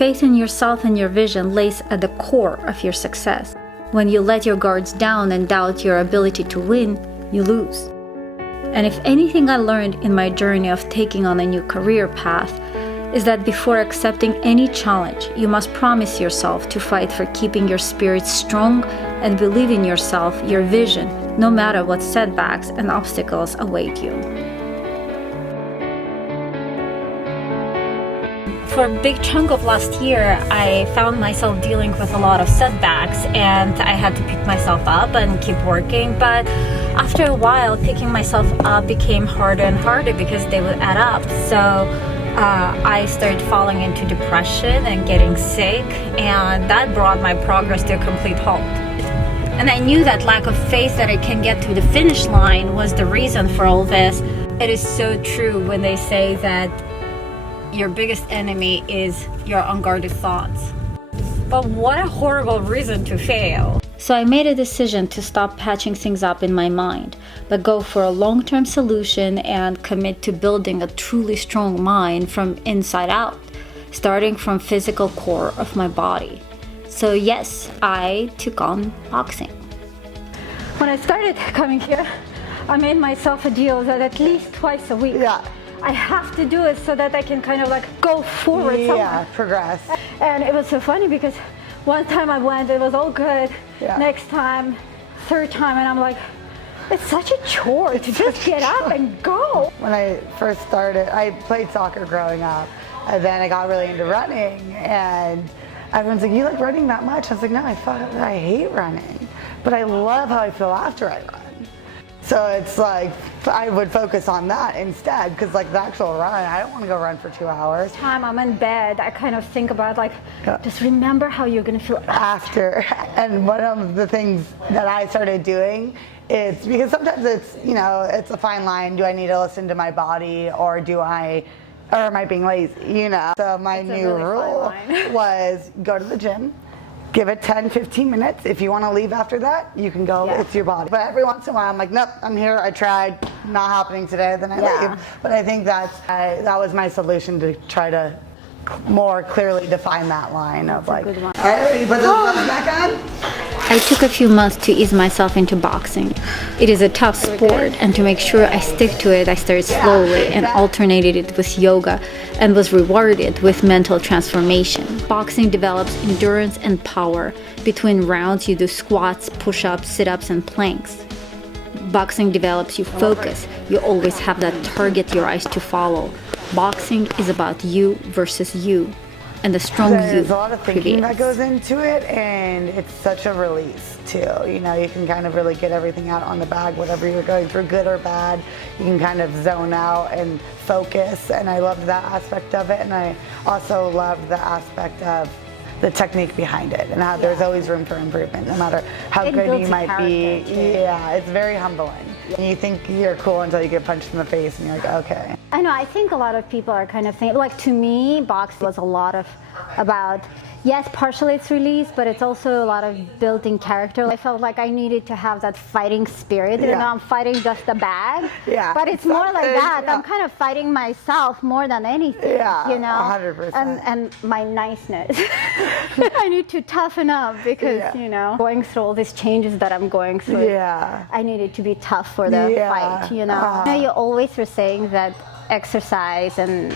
Faith in yourself and your vision lays at the core of your success. When you let your guards down and doubt your ability to win, you lose. And if anything I learned in my journey of taking on a new career path is that before accepting any challenge, you must promise yourself to fight for keeping your spirit strong and believe in yourself, your vision, no matter what setbacks and obstacles await you. For a big chunk of last year, I found myself dealing with a lot of setbacks, and I had to pick myself up and keep working. But after a while, picking myself up became harder and harder because they would add up. So I started falling into depression and getting sick, and that brought my progress to a complete halt. And I knew that lack of faith that I can get to the finish line was the reason for all this. It is so true when they say that your biggest enemy is your unguarded thoughts. But what a horrible reason to fail. So I made a decision to stop patching things up in my mind, but go for a long-term solution and commit to building a truly strong mind from inside out, starting from physical core of my body. So yes, I took on boxing. When I started coming here, I made myself a deal that at least twice a week. Yeah. I have to do it so that I can kind of like go forward somewhere. Yeah, progress. And it was so funny because one time I went, it was all good. Yeah. Next time, third time, and I'm like, it's such a chore to just get up and go. When I first started, I played soccer growing up, and then I got really into running, and everyone's like, you like running that much? I was like, no, I hate running, but I love how I feel after I run. So it's like, I would focus on that instead, because like the actual run, I don't want to go run for 2 hours. Time I'm in bed, I kind of think about like, just remember how you're gonna feel after. And one of the things that I started doing is, because sometimes it's, you know, it's a fine line. Do I need to listen to my body, or am I being lazy, you know? So my new rule was go to the gym, give it 10-15 minutes. If you want to leave after that, you can go. Yeah. It's your body. But every once in a while, I'm like, nope, I'm here. I tried. Not happening today. Then I leave. But I think that was my solution to try to more clearly define that line of like. All right, ready to put those gloves back on? I took a few months to ease myself into boxing. It is a tough sport, and to make sure I stick to it, I started slowly and alternated it with yoga and was rewarded with mental transformation. Boxing develops endurance and power. Between rounds, you do squats, push-ups, sit-ups, and planks. Boxing develops you focus. You always have that target your eyes to follow. Boxing is about you versus you, and the strong There's you a lot of thinking that goes into it, and it's such a release too. You know, you can kind of really get everything out on the bag, whatever you're going through, good or bad. You can kind of zone out and focus, and I loved that aspect of it. And I also loved the aspect of the technique behind it, and how there's always room for improvement, no matter how good you might be. Yeah, it's very humbling. You think you're cool until you get punched in the face, and you're like, okay. I know, I think a lot of people are kind of thinking, like to me, boxing was a lot of about, yes, partially it's release, but it's also a lot of building character. I felt like I needed to have that fighting spirit, even though I'm fighting just a bag. Yeah. But it's more like that. I'm kind of fighting myself more than anything, you know? 100%. And my niceness. I need to toughen up because, you know, going through all these changes that I'm going through, I needed to be tough for the fight, you know? You know, you always were saying that exercise and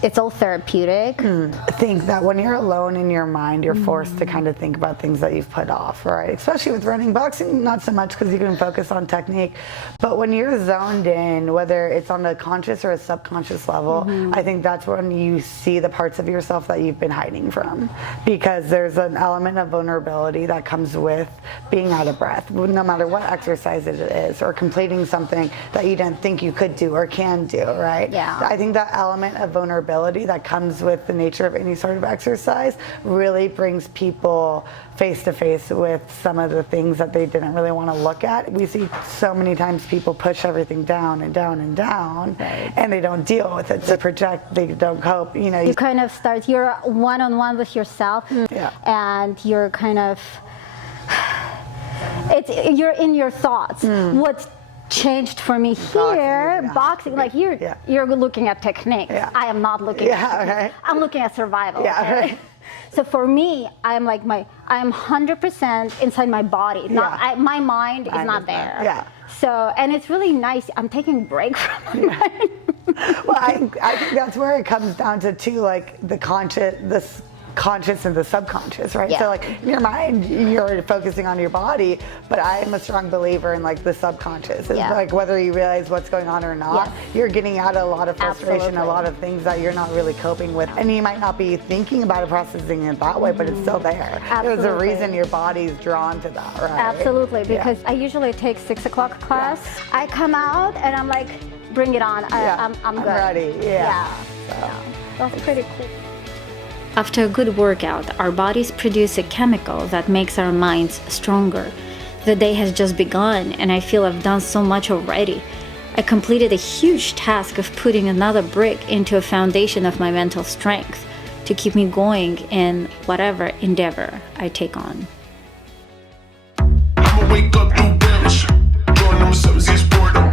it's all therapeutic. I think that when you're alone in your mind, you're forced to kind of think about things that you've put off, right? Especially with running. Boxing, not so much because you can focus on technique. But when you're zoned in, whether it's on a conscious or a subconscious level, I think that's when you see the parts of yourself that you've been hiding from. Because there's an element of vulnerability that comes with being out of breath, no matter what exercise it is, or completing something that you didn't think you could do or can do, right? Yeah. I think that element of vulnerability that comes with the nature of any sort of exercise really brings people face to face with some of the things that they didn't really want to look at. We see so many times people push everything down and down and down, and they don't deal with it. They project, they don't cope. You know, you kind of start, you're one-on-one with yourself, and you're kind of, you're in your thoughts. changed for me here, boxing, like you're looking at technique. Yeah. I am not looking at technique. Right. I'm looking at survival. Yeah, okay? right. So for me, I'm 100% inside my body. Not my mind is not there. Yeah. So, and it's really nice. I'm taking a break from my mind. Well, I think that's where it comes down to too, like the conscious and the subconscious, right? Yeah. So like in your mind, you're focusing on your body, but I am a strong believer in like the subconscious. It's like whether you realize what's going on or not, you're getting out a lot of frustration, a lot of things that you're not really coping with. And you might not be thinking about it, processing it that way, but it's still there. Absolutely. There's a reason your body's drawn to that, right? Absolutely, because I usually take 6 o'clock class. I come out and I'm like, bring it on. I'm good. Ready. That's pretty cool. After a good workout, our bodies produce a chemical that makes our minds stronger. The day has just begun, and I feel I've done so much already. I completed a huge task of putting another brick into a foundation of my mental strength to keep me going in whatever endeavor I take on. I'ma wake up, do damage. Join them 7 boredom.